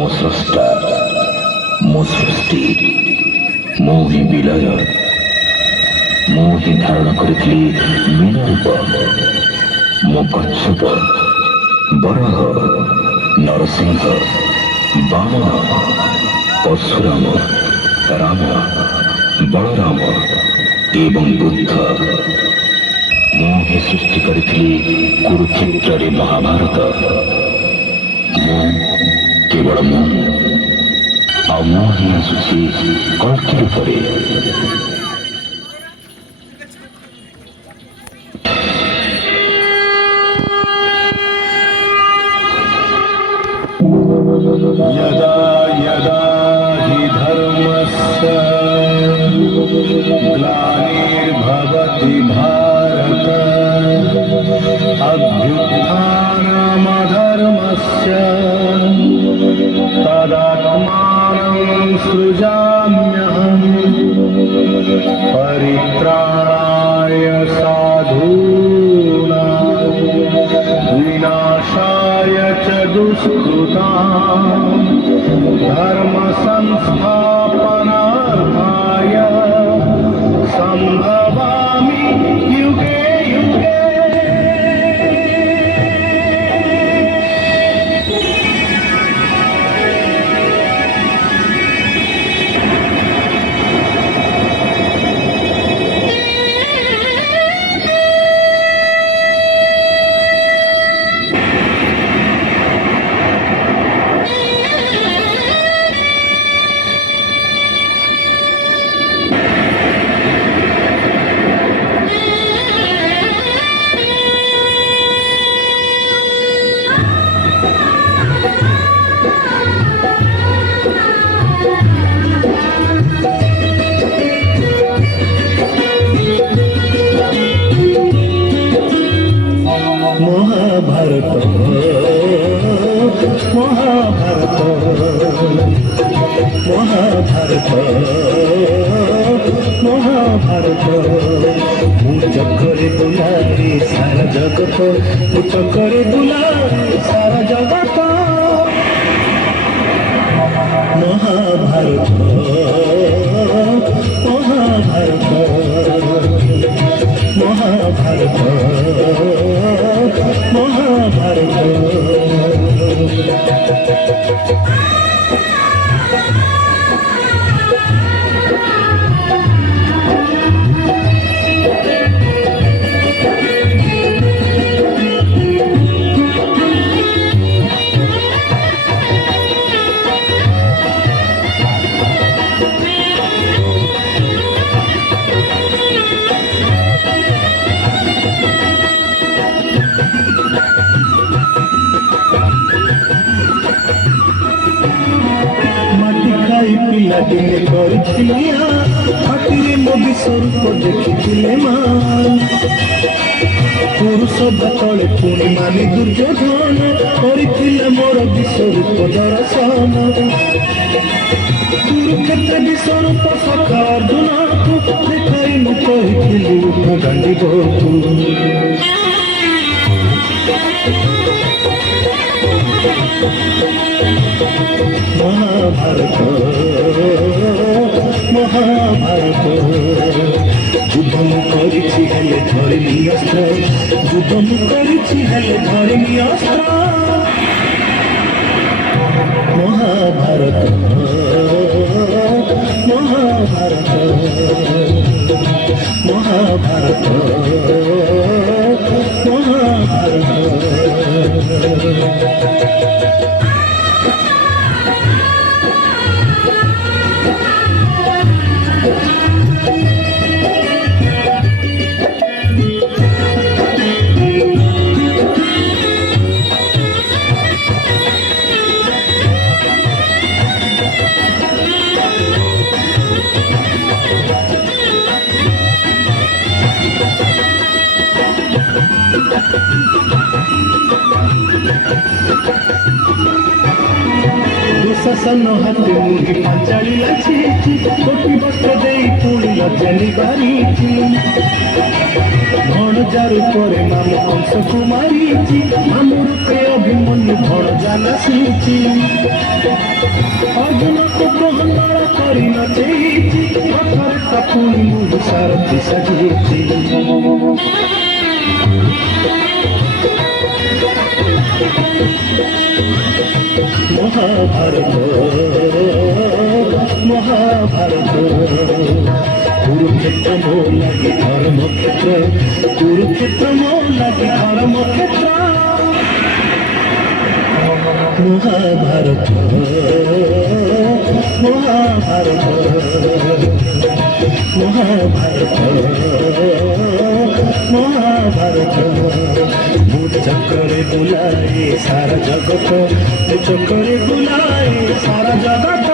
ମୋ ସ୍ରଷ୍ଟା, ମୋ ସୃଷ୍ଟି, ମୁଁ ହିଁ ବିଲୟ, ମୁଁ ହିଁ ଧାରଣ କରିଥିଲି ମୀନ ରୂପ। ମୁଁ କଚ୍ଛପ, ବରାହ, ନରସିଂହ, ବାମନ, ପରଶୁରାମ, ରାମ, ବଳରାମ ଏବଂ ବୁଦ୍ଧ। ମୁଁ ହିଁ ସୃଷ୍ଟି କରିଥିଲି କୁରୁକ୍ଷେତ୍ରରେ ମହାଭାରତ। ମୁଁ କେବଳ ମୁଁ, ଆଉ ମୁଁ ହିଁ ଆସୁଛି କଳ୍କି ରୂପରେ। यदा यदा हि धर्मस्य ग्लानिर्भवति भारत अभ्युत्थानमधर्मस्य तदात्मानं सृजाम्यहम् परित्राणाय साधूनां विनाशाय च दुष्कृतां धर्म संस्थापनार्थाय संभवामि युगे युगे। महाभारत महाभारत महाभारत महाभारत ମୁଁ ଚକରେ ବୁଲାରେ ସାରା ଜଗତ, ମୁଁ ଚକରେ ବୁଲାରେ ସାରା ଜଗତ। महाभारत महाभारत महाभारत महाभारत। ପିଲାଦିନେ କରିଥିଲି ହାଟିରେ ମୋ ବିଶ୍ୱରୂପ ଦେଖିଥିଲେ ମା। ପୁରୁଷ ତଳେ ପୁଣି ମାନି ଦୁର୍ଯ୍ୟୋଧନ କରିଥିଲେ ମୋର ବିଶ୍ୱରୂପ ଦର୍ଶନ। କୁରୁକ୍ଷେତ୍ର ବିଶ୍ୱରୂପ ସଖା ଅର୍ଜୁନକୁ ଦେଖାଇ ମୁଁ କହିଥିଲି ଉଠ ଗାଣ୍ଡିବକୁ। महाभारत महाभारत युद्ध ମୁଁ କରିଛି ହେଲେ ଧରିନି ଅସ୍ତ୍ର, ଯୁଦ୍ଧ ମୁଁ କରିଛି ହେଲେ ଧରିନି ଅସ୍ତ୍ର। महाभारत महाभारत महाभारत महाभारत। दुःशासन हाथे मुही पांचाली लाछिछि, कोटि वस्त्र देई पुणी लज्जानी बारिछि। भणजार परे मामु कंसकु मारिछि, मामु रूपे अभिमन्यु भणजा नासिछि। ମନକୁ ଗହଣା କରି ନଚେଇଛି ପଥରେ ସପୁଣି ମୁଁ ସାରଥି ସାଜିଛି মহাভারত মহাভারত কুরুক্ষেত্র মো লাগে ধর্মক্ষেত্র কুরুক্ষেত্র মো লাগে ধর্মক্ষেত্র মহাভারত মহাভারত মহাভারত মহাভারত ভূত চক্রে বুলায়ে সারা জগত চক্রে বুলায়ে সারা জগত